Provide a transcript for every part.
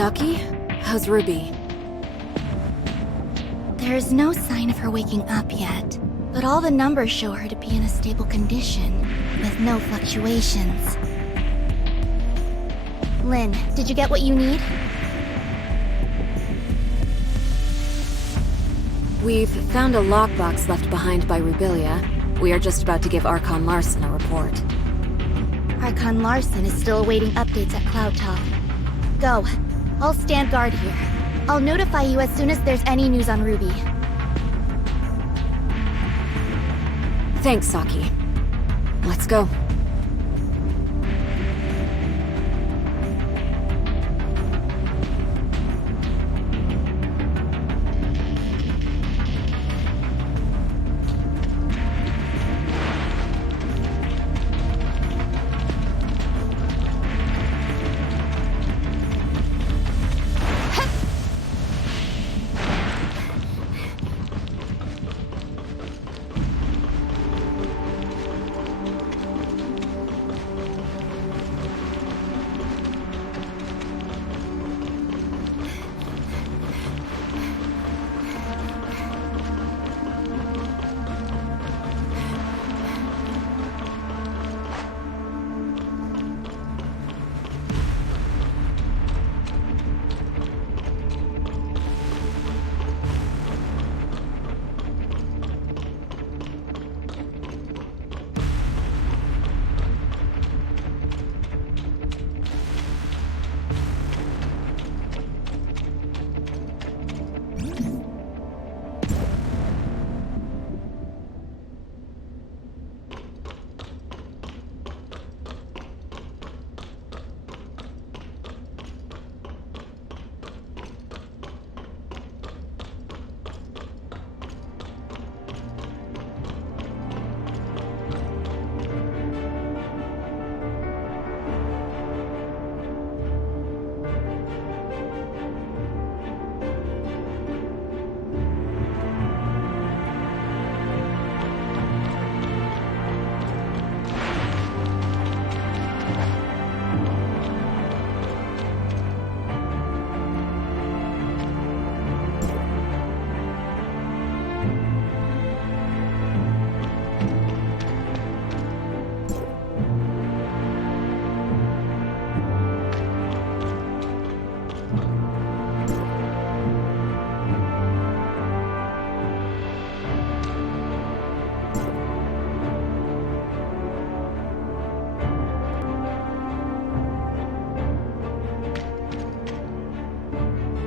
Saki? How's Ruby? There is no sign of her waking up yet, but all the numbers show her to be in a stable condition, with no fluctuations. Lynn, did you get what you need? We've found a lockbox left behind by Rubilia. We are just about to give Archon Larson a report. Archon Larson is still awaiting updates at Cloud Top. Go. I'll stand guard here. I'll notify you as soon as there's any news on Ruby. Thanks, Saki. Let's go.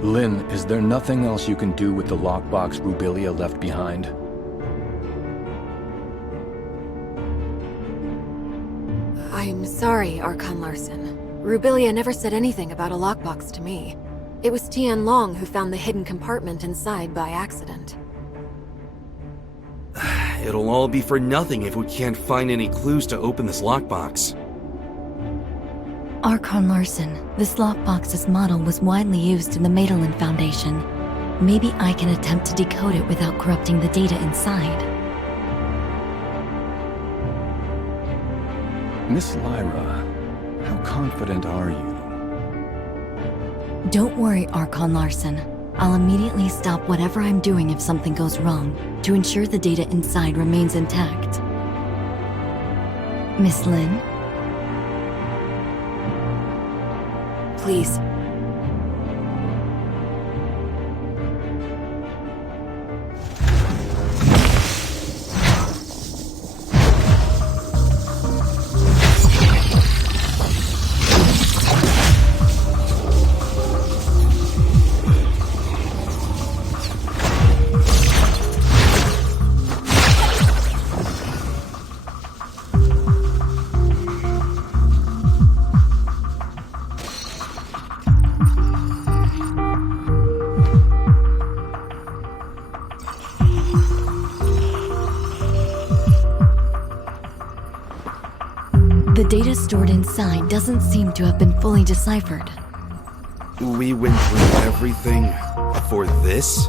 Lynn, is there nothing else you can do with the lockbox Rubilia left behind? I'm sorry, Archon Larson. Rubilia never said anything about a lockbox to me. It was Tian Long who found the hidden compartment inside by accident. It'll all be for nothing if we can't find any clues to open this lockbox. Archon Larson, this lockbox's model was widely used in the Madeline Foundation. Maybe I can attempt to decode it without corrupting the data inside. Miss Lyra, how confident are you? Don't worry, Archon Larson. I'll immediately stop whatever I'm doing if something goes wrong, to ensure the data inside remains intact. Miss Lynn? Please. The data stored inside doesn't seem to have been fully deciphered. We went through everything for this?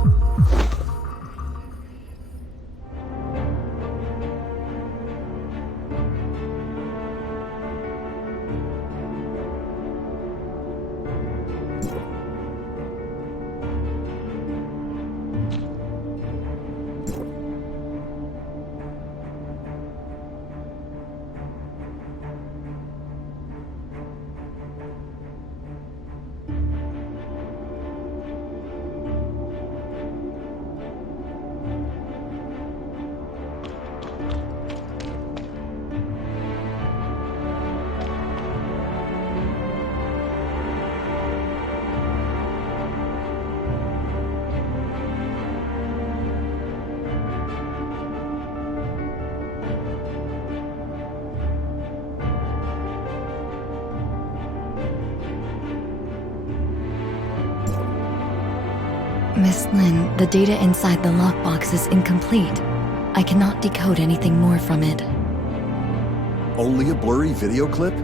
Miss Lin, the data inside the lockbox is incomplete. I cannot decode anything more from it. Only a blurry video clip?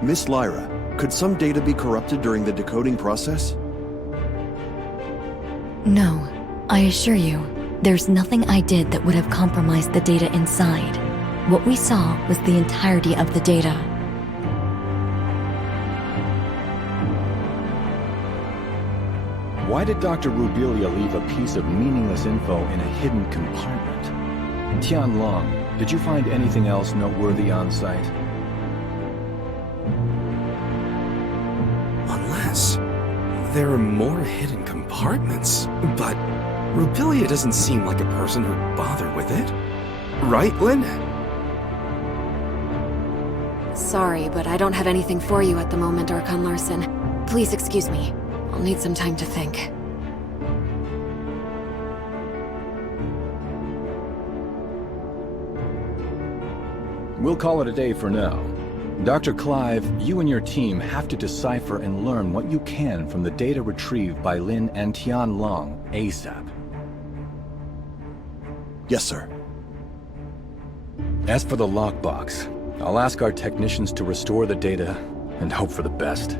Miss Lyra, could some data be corrupted during the decoding process? No, I assure you, there's nothing I did that would have compromised the data inside. What we saw was the entirety of the data. Why did Dr. Rubelia leave a piece of meaningless info in a hidden compartment? Tianlong, did you find anything else noteworthy on site? Unless there are more hidden compartments. But Rubelia doesn't seem like a person who'd bother with it. Right, Lin? Sorry, but I don't have anything for you at the moment, Archon Larson. Please excuse me. I'll need some time to think. We'll call it a day for now. Dr. Clive, you and your team have to decipher and learn what you can from the data retrieved by Lin and Tianlong ASAP. Yes, sir. As for the lockbox, I'll ask our technicians to restore the data and hope for the best.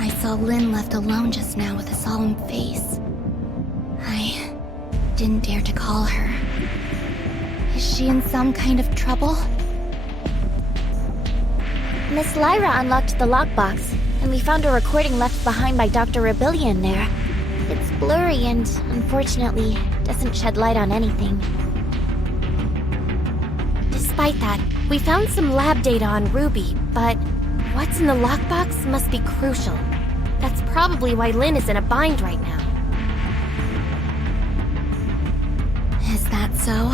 I saw Lin left alone just now with a solemn face. I didn't dare to call her. Is she in some kind of trouble? Miss Lyra unlocked the lockbox, and we found a recording left behind by Dr. Rubelia in there. It's blurry and, unfortunately, doesn't shed light on anything. Despite that, we found some lab data on Ruby, but what's in the lockbox must be crucial. That's probably why Lin is in a bind right now. Is that so?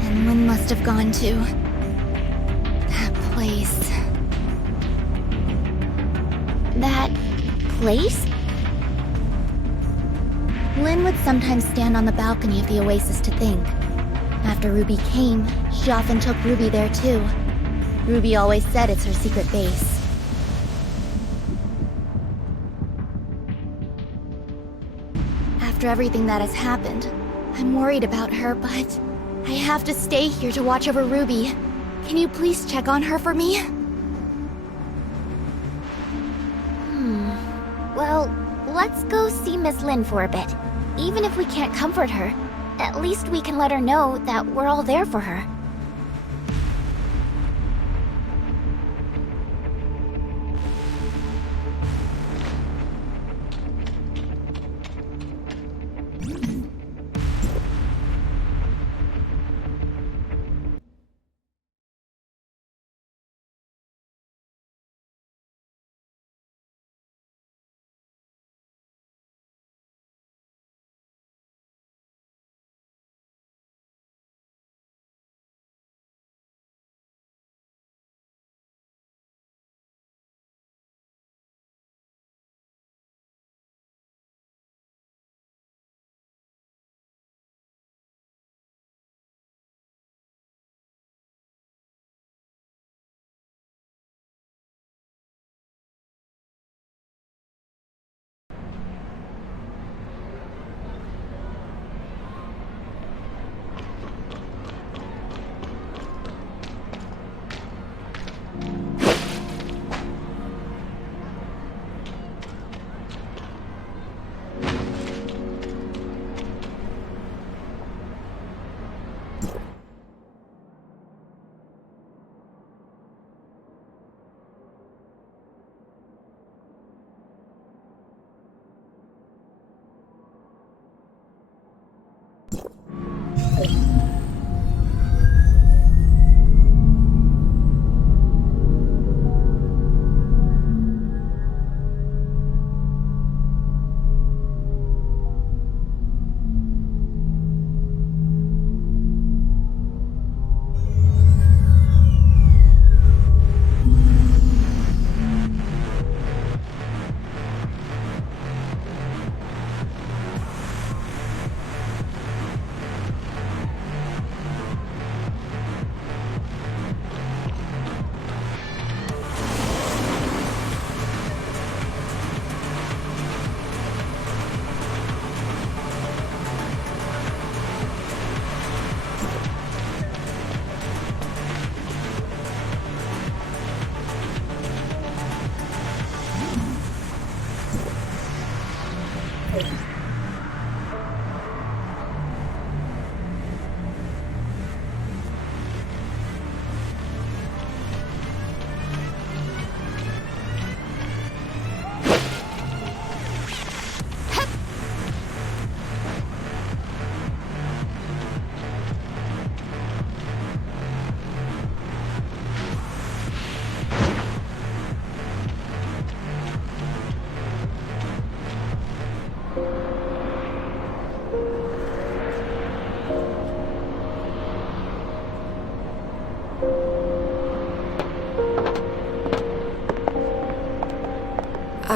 And Lin must have gone to that place. That place? Lin would sometimes stand on the balcony of the oasis to think. After Ruby came, she often took Ruby there too. Ruby always said it's her secret base. After everything that has happened, I'm worried about her, but I have to stay here to watch over Ruby. Can you please check on her for me? Well, let's go see Miss Lin for a bit. Even if we can't comfort her, at least we can let her know that we're all there for her.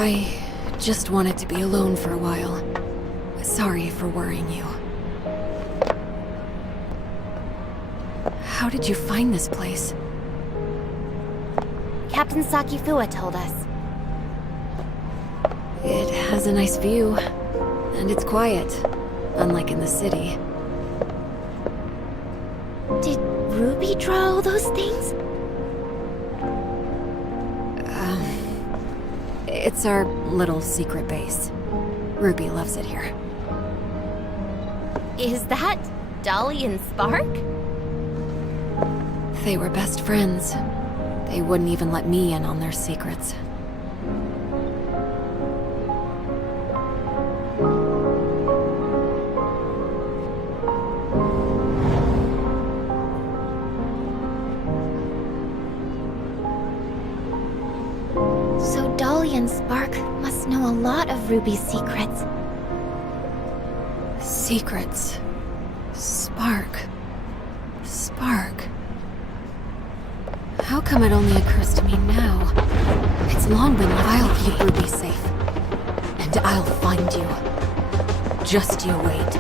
I just wanted to be alone for a while. Sorry for worrying you. How did you find this place? Captain Sakifua told us. It has a nice view, and it's quiet, unlike in the city. Did Ruby draw all those things? It's our little secret base. Ruby loves it here. Is that Dolly and Spark? They were best friends. They wouldn't even let me in on their secrets. So Dolly and Spark must know a lot of Ruby's secrets. Secrets. Spark. How come it only occurs to me now? It's long been left. I'll keep Ruby safe. And I'll find you. Just you wait.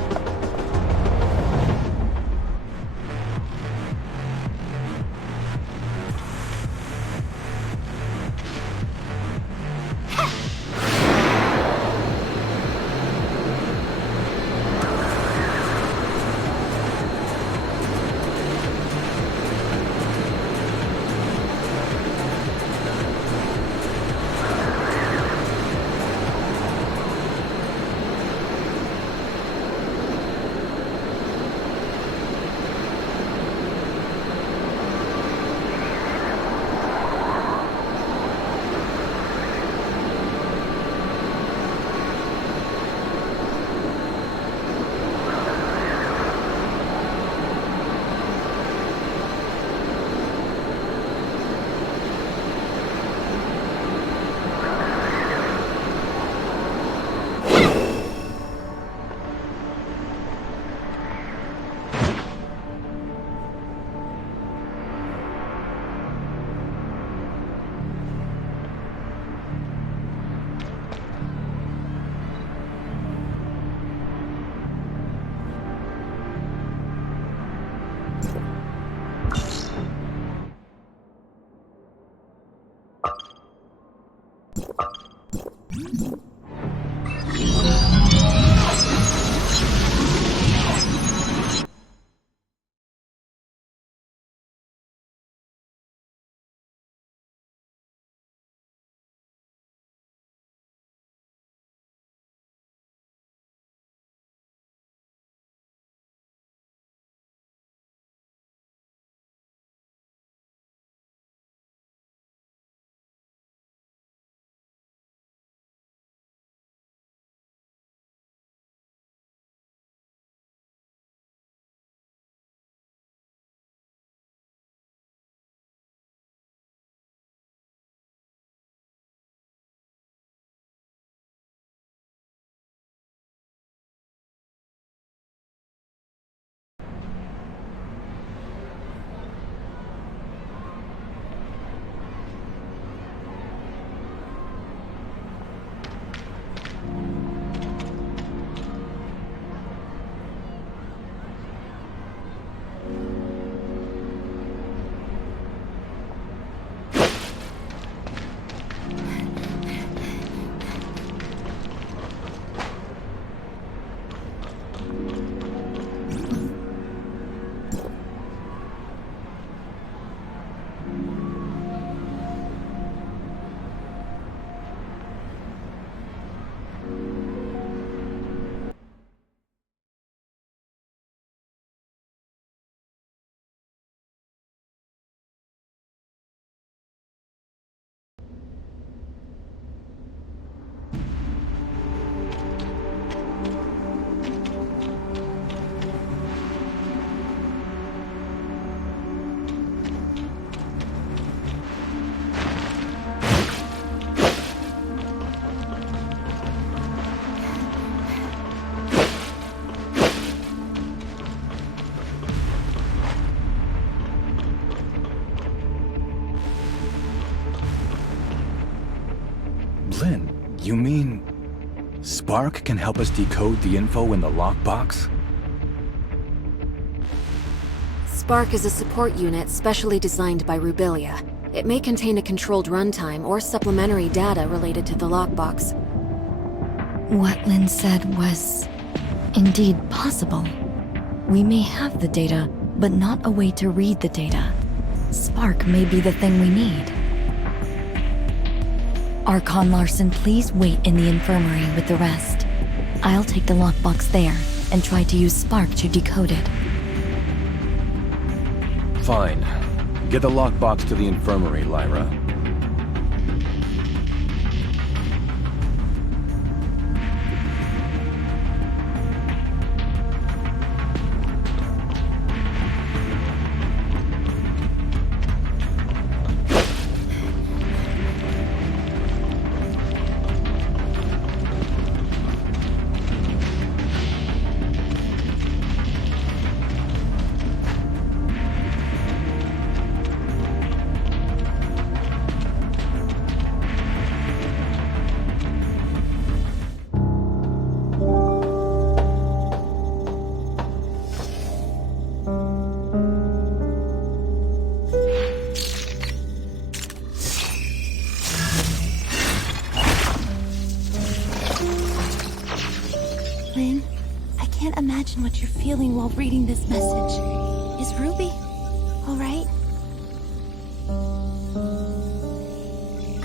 Lynn, you mean... Spark can help us decode the info in the lockbox? Spark is a support unit specially designed by Rubilia. It may contain a controlled runtime or supplementary data related to the lockbox. What Lynn said was indeed possible. We may have the data, but not a way to read the data. Spark may be the thing we need. Archon Larson, please wait in the infirmary with the rest. I'll take the lockbox there and try to use Spark to decode it. Fine. Get the lockbox to the infirmary, Lyra. Lynn, I can't imagine what you're feeling while reading this message. Is Ruby all right?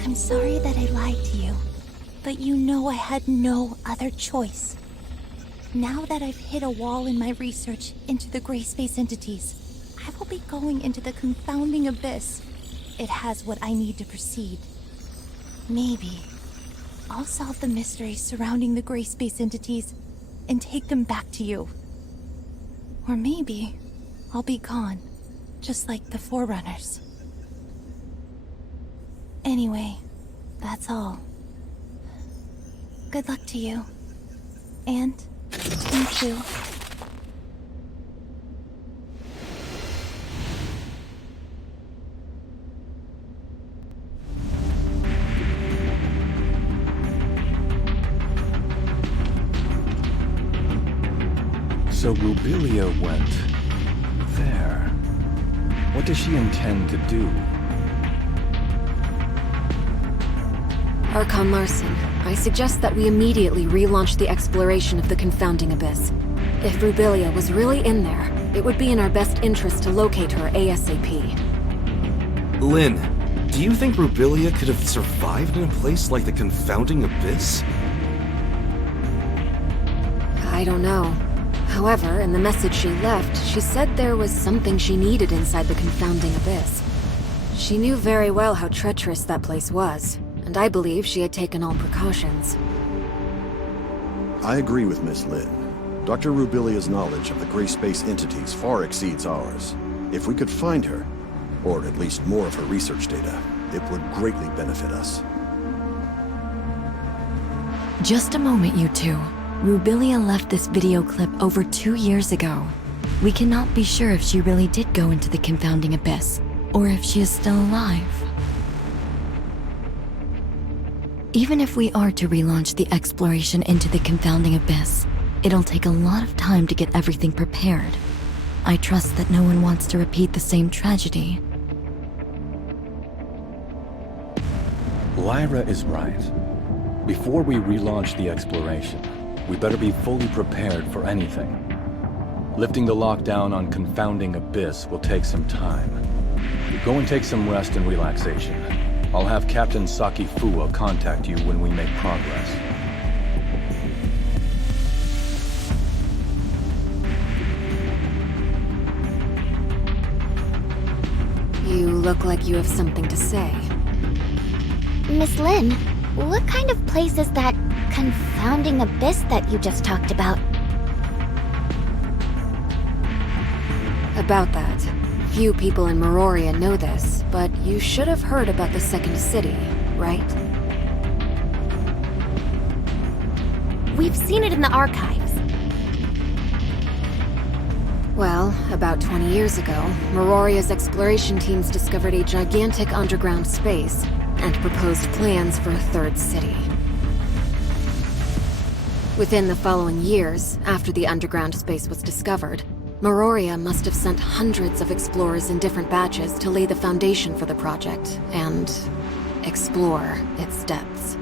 I'm sorry that I lied to you, but you know I had no other choice. Now that I've hit a wall in my research into the gray space entities, I will be going into the confounding abyss. It has what I need to proceed. Maybe I'll solve the mysteries surrounding the gray space entities and take them back to you. Or maybe I'll be gone, just like the Forerunners. Anyway, that's all. Good luck to you. And you too. So Rubilia went there. What does she intend to do? Archon Larson, I suggest that we immediately relaunch the exploration of the confounding abyss. If Rubilia was really in there, it would be in our best interest to locate her ASAP. Lynn, do you think Rubilia could have survived in a place like the confounding abyss? I don't know. However, in the message she left, she said there was something she needed inside the confounding abyss. She knew very well how treacherous that place was, and I believe she had taken all precautions. I agree with Miss Lin. Dr. Rubilia's knowledge of the gray space entities far exceeds ours. If we could find her, or at least more of her research data, it would greatly benefit us. Just a moment, you two. Rubilia left this video clip over 2 years ago. We cannot be sure if she really did go into the confounding abyss, or if she is still alive. Even if we are to relaunch the exploration into the confounding abyss, it'll take a lot of time to get everything prepared. I trust that no one wants to repeat the same tragedy. Lyra is right. Before we relaunch the exploration, we better be fully prepared for anything. Lifting the lockdown on Confounding Abyss will take some time. Go and take some rest and relaxation. I'll have Captain Saki Fua contact you when we make progress. You look like you have something to say. Miss Lin, what kind of place is that confounding abyss that you just talked about? About that, few people in Meroria know this, but you should have heard about the second city, right? We've seen it in the archives. Well, about 20 years ago, Miroria's exploration teams discovered a gigantic underground space and proposed plans for a third city. Within the following years, after the underground space was discovered, Miroria must have sent hundreds of explorers in different batches to lay the foundation for the project and explore its depths.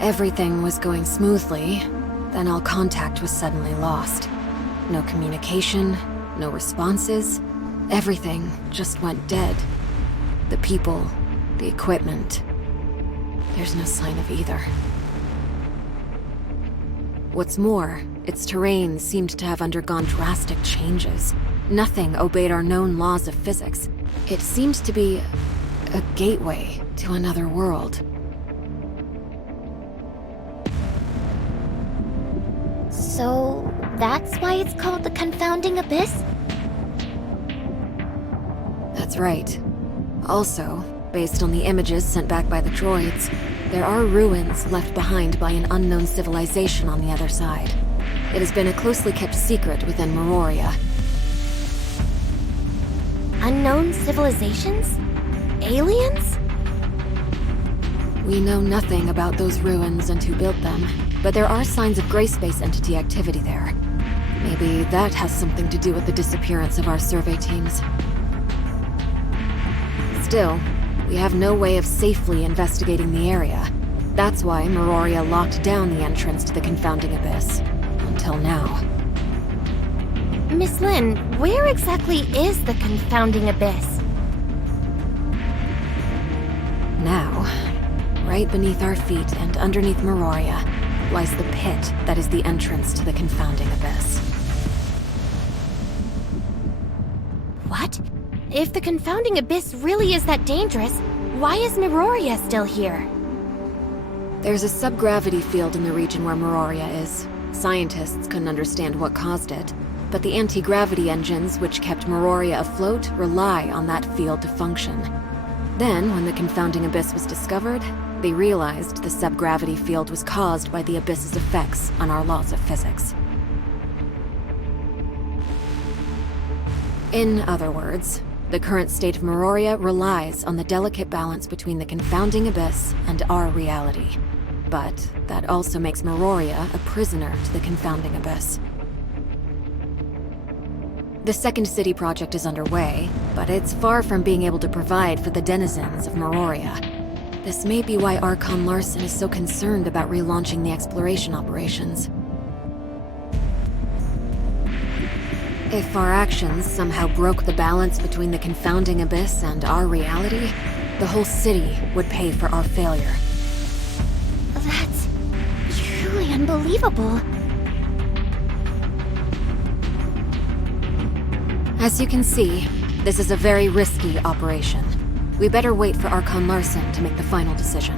Everything was going smoothly, then all contact was suddenly lost. No communication, no responses. Everything just went dead. The people, the equipment. There's no sign of either. What's more, its terrain seemed to have undergone drastic changes. Nothing obeyed our known laws of physics. It seemed to be a gateway to another world. So, that's why it's called the Confounding Abyss? That's right. Also, based on the images sent back by the droids, there are ruins left behind by an unknown civilization on the other side. It has been a closely kept secret within Miroria. Unknown civilizations? Aliens? We know nothing about those ruins and who built them, but there are signs of gray space entity activity there. Maybe that has something to do with the disappearance of our survey teams. Still, we have no way of safely investigating the area. That's why Miroria locked down the entrance to the Confounding Abyss. Until now. Miss Lin, where exactly is the Confounding Abyss? Now, right beneath our feet and underneath Miroria, lies the pit that is the entrance to the Confounding Abyss. What? If the Confounding Abyss really is that dangerous, why is Miroria still here? There's a subgravity field in the region where Miroria is. Scientists couldn't understand what caused it, but the anti-gravity engines which kept Miroria afloat rely on that field to function. Then, when the Confounding Abyss was discovered, they realized the subgravity field was caused by the Abyss's effects on our laws of physics. In other words, the current state of Miroria relies on the delicate balance between the Confounding Abyss and our reality. But that also makes Miroria a prisoner to the Confounding Abyss. The second city project is underway, but it's far from being able to provide for the denizens of Miroria. This may be why Archon Larson is so concerned about relaunching the exploration operations. If our actions somehow broke the balance between the Confounding Abyss and our reality, the whole city would pay for our failure. That's truly unbelievable. As you can see, this is a very risky operation. We better wait for Archon Larson to make the final decision.